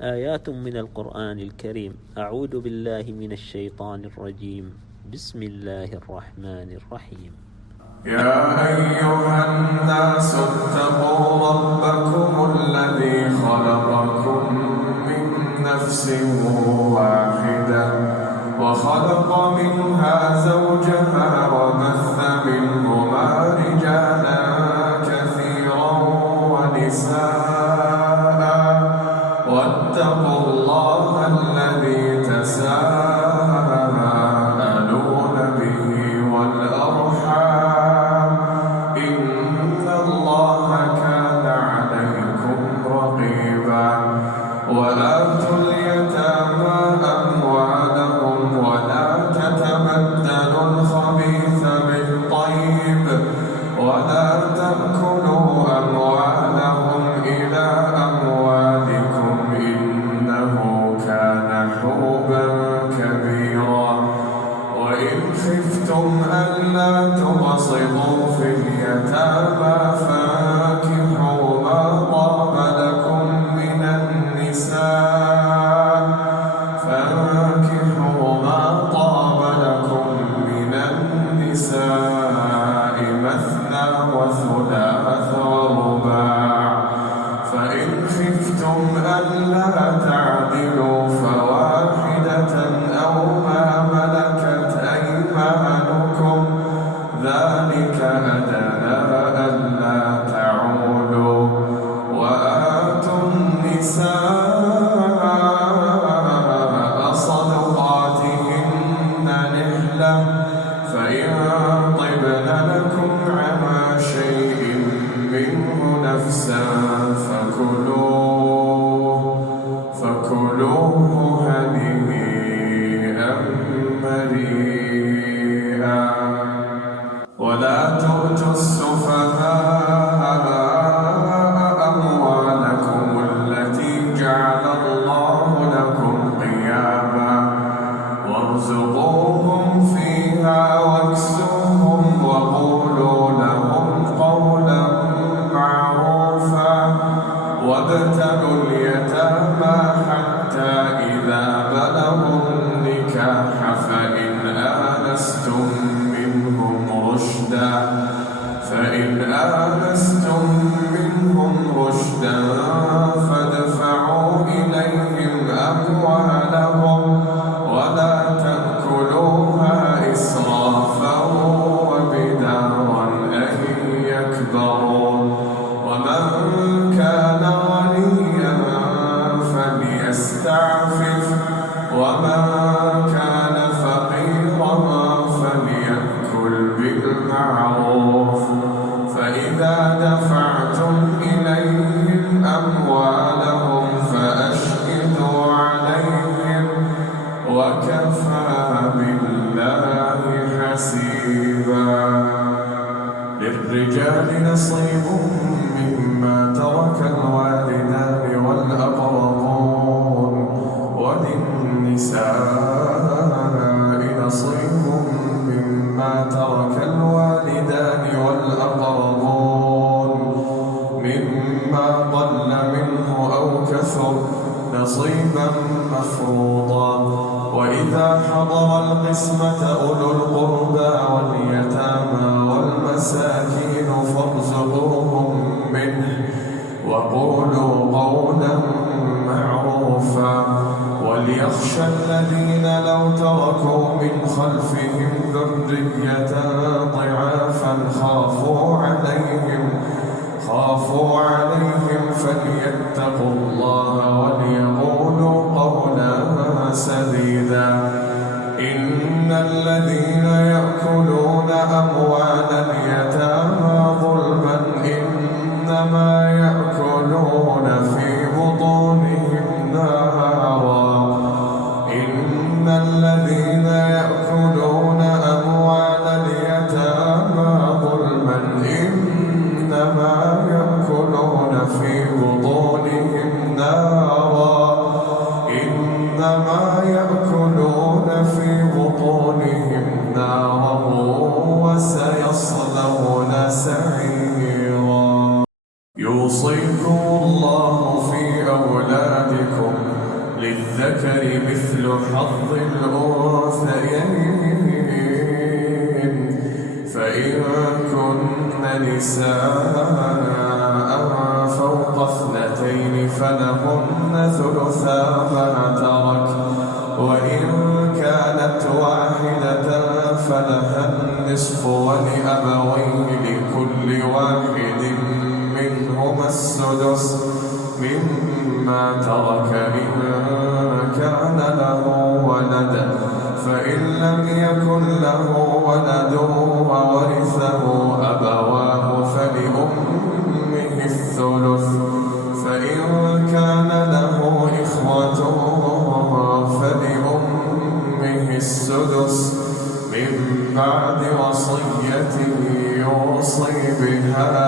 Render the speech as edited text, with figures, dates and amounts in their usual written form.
آيات من القرآن الكريم. أعوذ بالله من الشيطان الرجيم. بسم الله الرحمن الرحيم. يا أيها الناس اتقوا ربكم الذي خلقكم من نفس واحدة وخلق منها زوجها وبث منهما رجالا كثيرا ونساء واتقوا الله الذي تساءلون به والأرحام إن الله كان عليكم رقيبا وآتوا اليتامى أموالهم ولا تتبدلوا الخبيث بالطيب ولا تأكلوا أموالهم إلى أموالكم إنه كان حوبا كبيرا وإن خفتم ألا تقسطوا في اليتامى فانكحوا ما طاب لكم من النساء مثنى وثلاث ورباع فإن خفتم ألا تعدلوا فواحدة أو ما ملكت أيمانكم ذلك أدنى ألا تعولوا وآتوا النساء صدقاتهن نحلة فإن طبن لكم عن شيء منه نفسا فكلوه هنيئا مريئا ولا تؤتوا السفهاء أموالكم التي جعل الله لكم قياما وارزقوهم فيها واكسوهم وقولوا لهم قولا معروفا وابتلوا اليتامى حتى إذا بلغوا النكاح فإن آنستم منهم رشدا فادفعوا إليهم أموالهم ولا تأكلوها إسرافا وبدارا أن يكبروا ومن كان غنيا فليستعفف ومن كان فقيرا فليأكل بالمعروف فإذا دفعتم إليهم أموالهم فأشهدوا عليهم وكفى بالله حسيبا للرجال نصيب مما ترك الوالدان والأقربون وللنساء نصيب مما ترك الوالدان والأقربون مما قل منه أو كثر نصيبا مفروضا وإذا حضر القسمة أولو القربى واليتامى والمساكين فارزقوهم منه وقولوا قولا معروفا وليخشى الذين لو تركوا من خلفهم ذرية ضعافا خافوا عليهم فليتقوا الله وليقولوا قولا سديدا إن الذين يأكلون أموال اليتامى ظلما إنما يأكلون في بطونهم نارا إن الذين يأكلون أموال اليتامى ظلما إنما يأكلون في بطونهم للذكر مثل حظ الأنثيين فإن كن نساء فوق 2 فلهن ثلثا ما ترك وإن كانت واحدة فلها النصف ولأبويه لكل واحد منهما السدس مما ترك إن كان له ولد فإن لم يكن له ولد وورثه أبواه فلأمه الثلث فإن كان له إخوة فلأمه السدس من بعد وصية يوصي بها